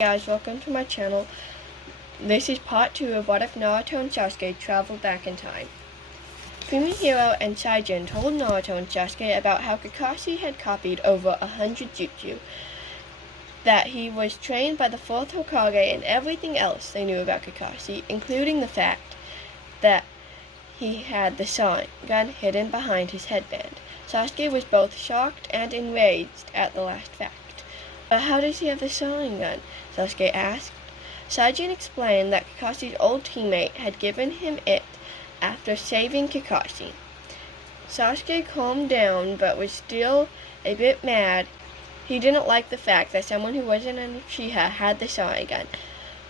Guys, welcome to my channel. This is part 2 of What If Naruto and Sasuke Traveled Back in Time. Fumihiro and Saijin told Naruto and Sasuke about how Kakashi had copied over 100 jutsu, that he was trained by the 4th Hokage, and everything else they knew about Kakashi, including the fact that he had the sawing gun hidden behind his headband. Sasuke was both shocked and enraged at the last fact. But how does he have the sawing gun? Sasuke asked. Saijin explained that Kakashi's old teammate had given him it after saving Kakashi. Sasuke calmed down but was still a bit mad. He didn't like the fact that someone who wasn't an Uchiha had the sawing gun.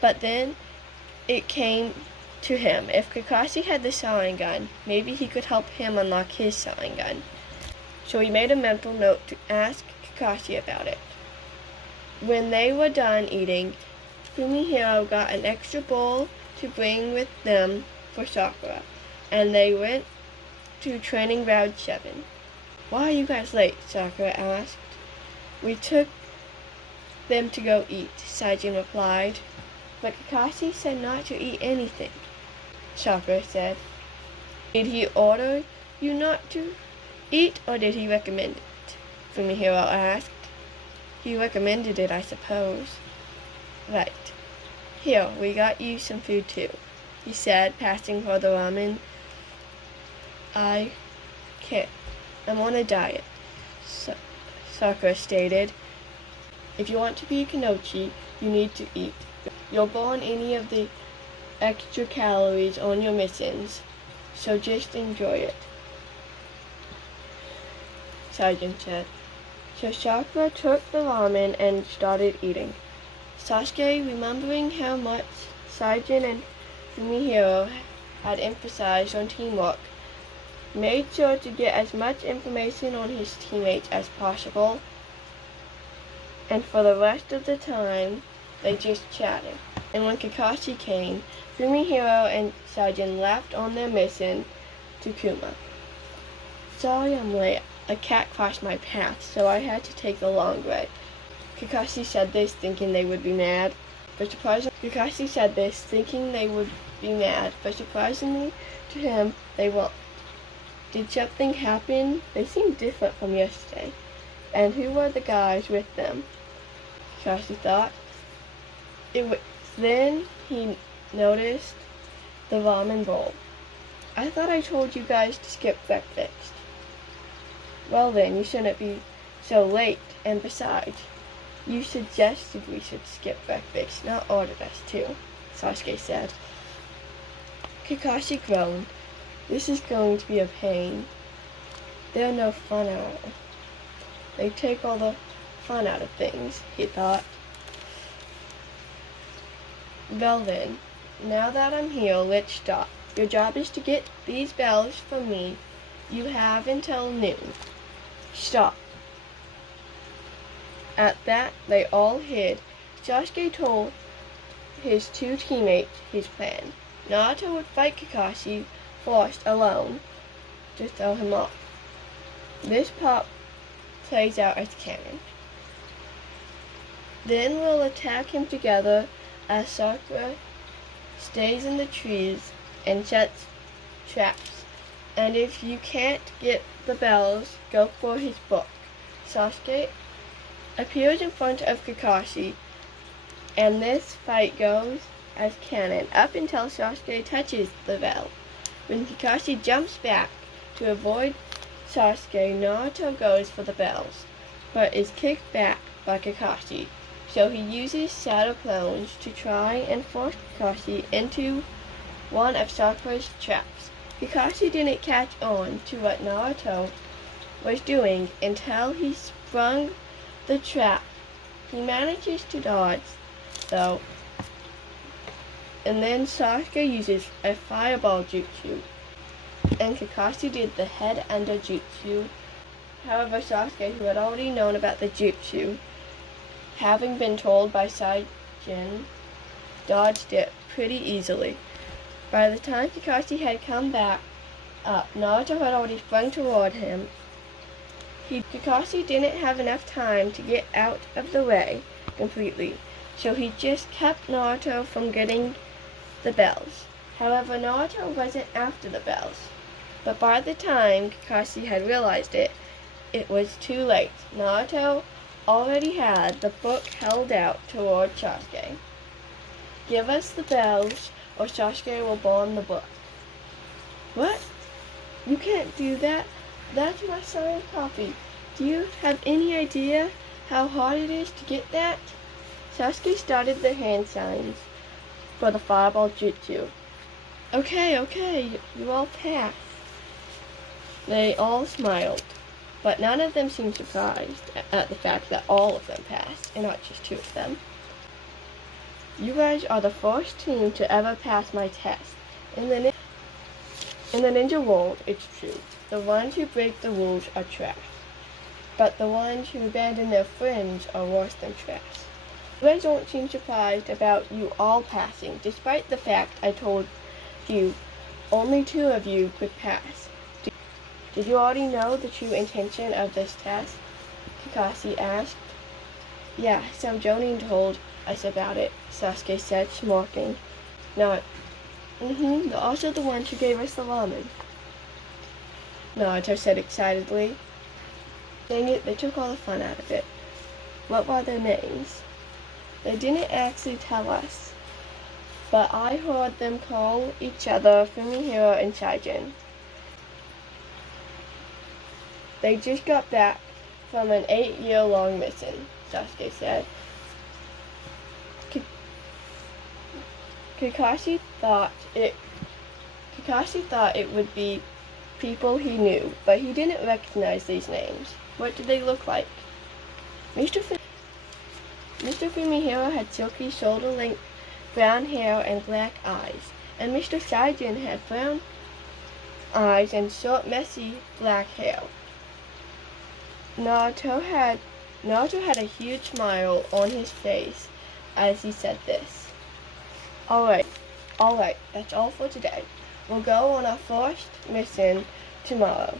But then it came to him. If Kakashi had the sawing gun, maybe he could help him unlock his sawing gun. So he made a mental note to ask Kakashi about it. When they were done eating, Fumihiro got an extra bowl to bring with them for Sakura, and they went to training ground 7. "Why are you guys late?" Sakura asked. "We took them to go eat," Saijin replied. "But Kakashi said not to eat anything," Sakura said. "Did he order you not to eat, or did he recommend it?" Fumihiro asked. "He recommended it, I suppose." "Right. Here, we got you some food too," he said, passing her the ramen. "I can't. I'm on a diet," Sakura stated. "If you want to be Kanochi, you need to eat. You'll burn any of the extra calories on your missions, so just enjoy it," Saijin said. So Sakura took the ramen and started eating. Sasuke, remembering how much Saijin and Fumihiro had emphasized on teamwork, made sure to get as much information on his teammates as possible, and for the rest of the time, they just chatted. And when Kakashi came, Fumihiro and Saijin left on their mission to Kuma. "Sorry I'm late. A cat crossed my path, so I had to take the long way." Kakashi said this thinking they would be mad, but surprisingly to him, they weren't. Did something happen? They seemed different from yesterday. And who were the guys with them? Kakashi thought. Then he noticed the ramen bowl. "I thought I told you guys to skip breakfast." "Well then, you shouldn't be so late, and besides, you suggested we should skip breakfast, not ordered us to," Sasuke said. Kakashi groaned. "This is going to be a pain. They're no fun at all. They take all the fun out of things," he thought. "Well then, now that I'm here, let's start. Your job is to get these bells from me. You have until noon. Stop." At that, they all hid. Sasuke told his 2 teammates his plan. Naruto would fight Kakashi first alone to throw him off. This part plays out as canon. Then we'll attack him together as Sakura stays in the trees and sets traps. And if you can't get the bells, go for his book. Sasuke appears in front of Kakashi, and this fight goes as canon up until Sasuke touches the bell. When Kakashi jumps back to avoid Sasuke, Naruto goes for the bells, but is kicked back by Kakashi. So he uses shadow clones to try and force Kakashi into one of Sakura's traps. Kakashi didn't catch on to what Naruto was doing until he sprung the trap. He manages to dodge, though, and then Sasuke uses a fireball jutsu, and Kakashi did the head under jutsu. However, Sasuke, who had already known about the jutsu, having been told by Saijin, dodged it pretty easily. By the time Kakashi had come back up, Naruto had already sprung toward him. Kakashi didn't have enough time to get out of the way completely, so he just kept Naruto from getting the bells. However, Naruto wasn't after the bells, but by the time Kakashi had realized it, it was too late. Naruto already had the book held out toward Sasuke. Give us the bells, or Sasuke will burn the book. What? You can't do that. That's my signed copy. Do you have any idea how hard it is to get that? Sasuke started the hand signs for the fireball jutsu. Okay, you all passed. They all smiled, but none of them seemed surprised at the fact that all of them passed, and not just two of them. You guys are the first team to ever pass my test. In the ninja world, it's true. The ones who break the rules are trash. But the ones who abandon their friends are worse than trash. You guys don't seem surprised about you all passing, despite the fact I told you only two of you could pass. Did you already know the true intention of this test? Kakashi asked. Yeah, some Jonin told us about it, Sasuke said, smirking. They're also the ones who gave us the ramen, Naruto said excitedly. Dang it, they took all the fun out of it. What were their names? They didn't actually tell us, but I heard them call each other Fumihiro and Saijin. They just got back from an 8-year-long mission, Sasuke said. Kakashi thought it would be people he knew, but he didn't recognize these names. What did they look like? Mr. Fumihiro had silky shoulder-length brown hair and black eyes, and Mr. Saijin had brown eyes and short, messy black hair. Naruto had a huge smile on his face as he said this. Alright, that's all for today. We'll go on our first mission tomorrow.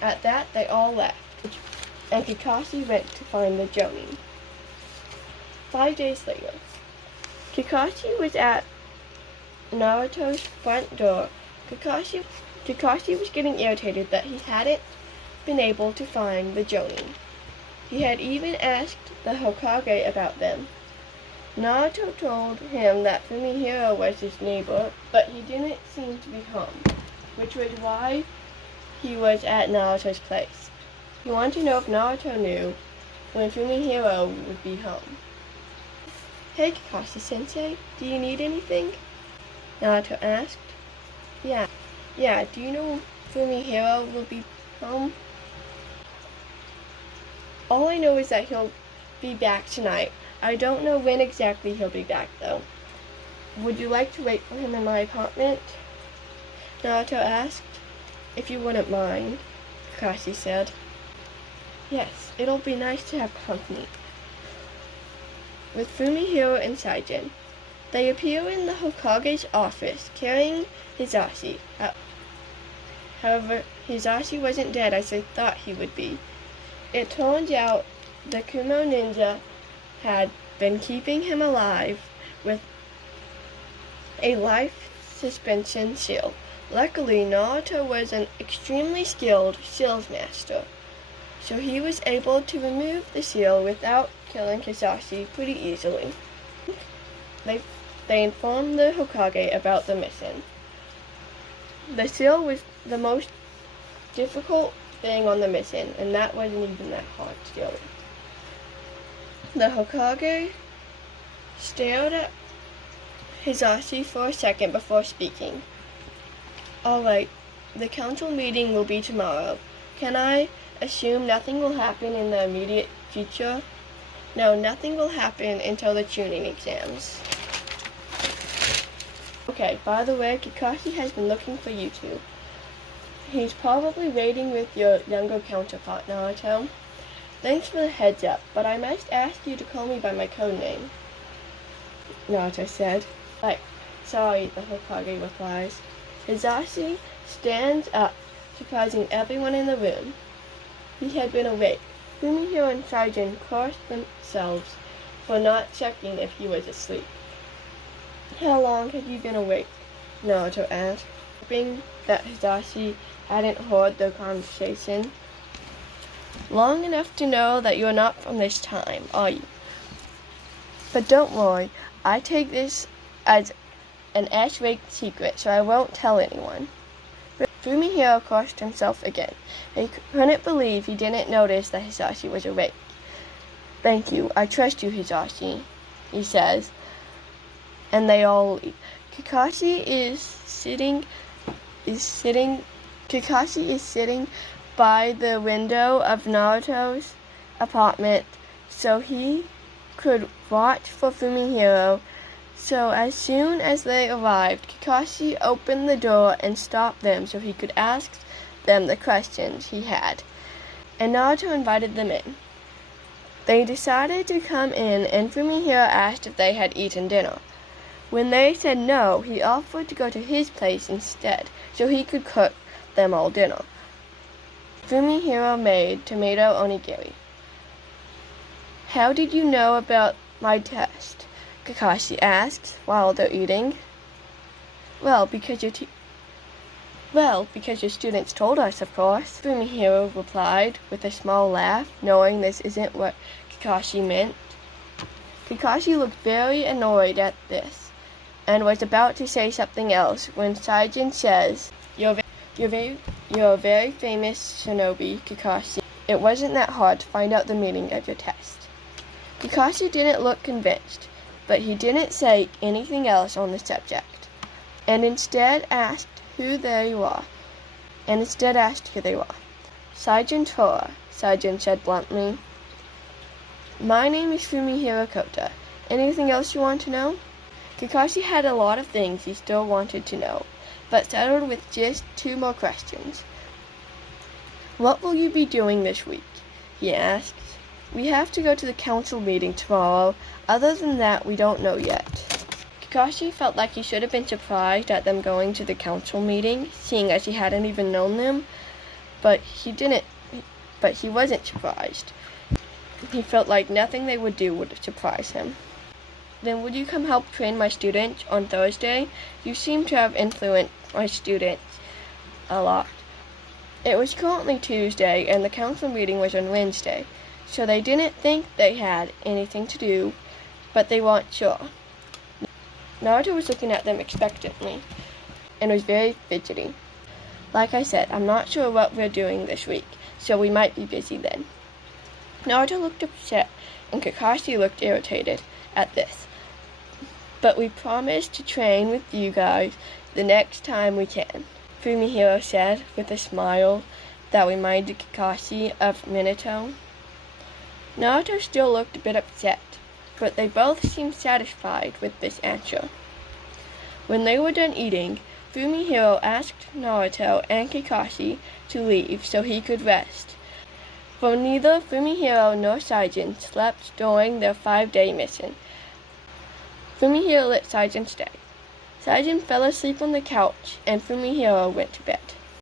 At that, they all left, and Kakashi went to find the Jonin. 5 days later, Kakashi was at Naruto's front door. Kakashi was getting irritated that he hadn't been able to find the Jonin. He had even asked the Hokage about them. Naruto told him that Fumihiro was his neighbor, but he didn't seem to be home, which was why he was at Naruto's place. He wanted to know if Naruto knew when Fumihiro would be home. Hey Kakashi-sensei, do you need anything? Naruto asked. Yeah, do you know Fumihiro will be home? All I know is that he'll be back tonight. I don't know when exactly he'll be back, though. Would you like to wait for him in my apartment? Naruto asked. If you wouldn't mind, Kakashi said. Yes, it'll be nice to have company. With Fumihiro and Saijin, they appear in the Hokage's office, carrying Hizashi. However, Hizashi wasn't dead as they thought he would be. It turns out the Kumo ninja had been keeping him alive with a life suspension seal. Luckily, Naruto was an extremely skilled seals master, so he was able to remove the seal without killing Hizashi pretty easily. They informed the Hokage about the mission. The seal was the most difficult thing on the mission, and that wasn't even that hard to deal with. The Hokage stared at Hizashi for a second before speaking. Alright, the council meeting will be tomorrow. Can I assume nothing will happen in the immediate future? No, nothing will happen until the tuning exams. Okay, by the way, Kakashi has been looking for you two. He's probably waiting with your younger counterpart, Naruto. Thanks for the heads up, but I must ask you to call me by my code name, Naruto said. Sorry, the Hokage replies. Hizashi stands up, surprising everyone in the room. He had been awake. Fumihiro and Saijin crossed themselves for not checking if he was asleep. How long had you been awake? Naruto asked, hoping that Hisashi hadn't heard their conversation. Long enough to know that you are not from this time, are you? But don't worry, I take this as an Ashwake secret, so I won't tell anyone. Fumihiro crossed himself again. He couldn't believe he didn't notice that Hisashi was awake. Thank you, I trust you, Hisashi, he says, and they all leave. Kakashi is sitting by the window of Naruto's apartment so he could watch for Fumihiro. So as soon as they arrived, Kakashi opened the door and stopped them so he could ask them the questions he had, and Naruto invited them in. They decided to come in, and Fumihiro asked if they had eaten dinner. When they said no, he offered to go to his place instead so he could cook them all dinner. Fumihiro made tomato onigiri. How did you know about my test? Kakashi asked while they're eating. Well, because your students told us, of course, Fumihiro replied with a small laugh, knowing this isn't what Kakashi meant. Kakashi looked very annoyed at this, and was about to say something else when Saijin says, You're a very famous shinobi, Kakashi. It wasn't that hard to find out the meaning of your test. Kakashi didn't look convinced, but he didn't say anything else on the subject, and instead asked who they were. Saijin Tora, Saijin said bluntly. My name is Fumihiro Kota. Anything else you want to know? Kakashi had a lot of things he still wanted to know, but settled with just 2 more questions. What will you be doing this week? He asked. We have to go to the council meeting tomorrow. Other than that, we don't know yet. Kakashi felt like he should have been surprised at them going to the council meeting, seeing as he hadn't even known them, but he wasn't surprised. He felt like nothing they would do would surprise him. Then would you come help train my students on Thursday? You seem to have influenced my students a lot. It was currently Tuesday, and the council meeting was on Wednesday, so they didn't think they had anything to do, but they weren't sure. Naruto was looking at them expectantly, and was very fidgety. Like I said, I'm not sure what we're doing this week, so we might be busy then. Naruto looked upset, and Kakashi looked irritated at this. But we promise to train with you guys the next time we can, Fumihiro said with a smile that reminded Kakashi of Minato. Naruto still looked a bit upset, but they both seemed satisfied with this answer. When they were done eating, Fumihiro asked Naruto and Kakashi to leave so he could rest, for neither Fumihiro nor Saijin slept during their 5-day mission. Fumihiro let Saijin stay. Saijin fell asleep on the couch, and Fumihiro went to bed.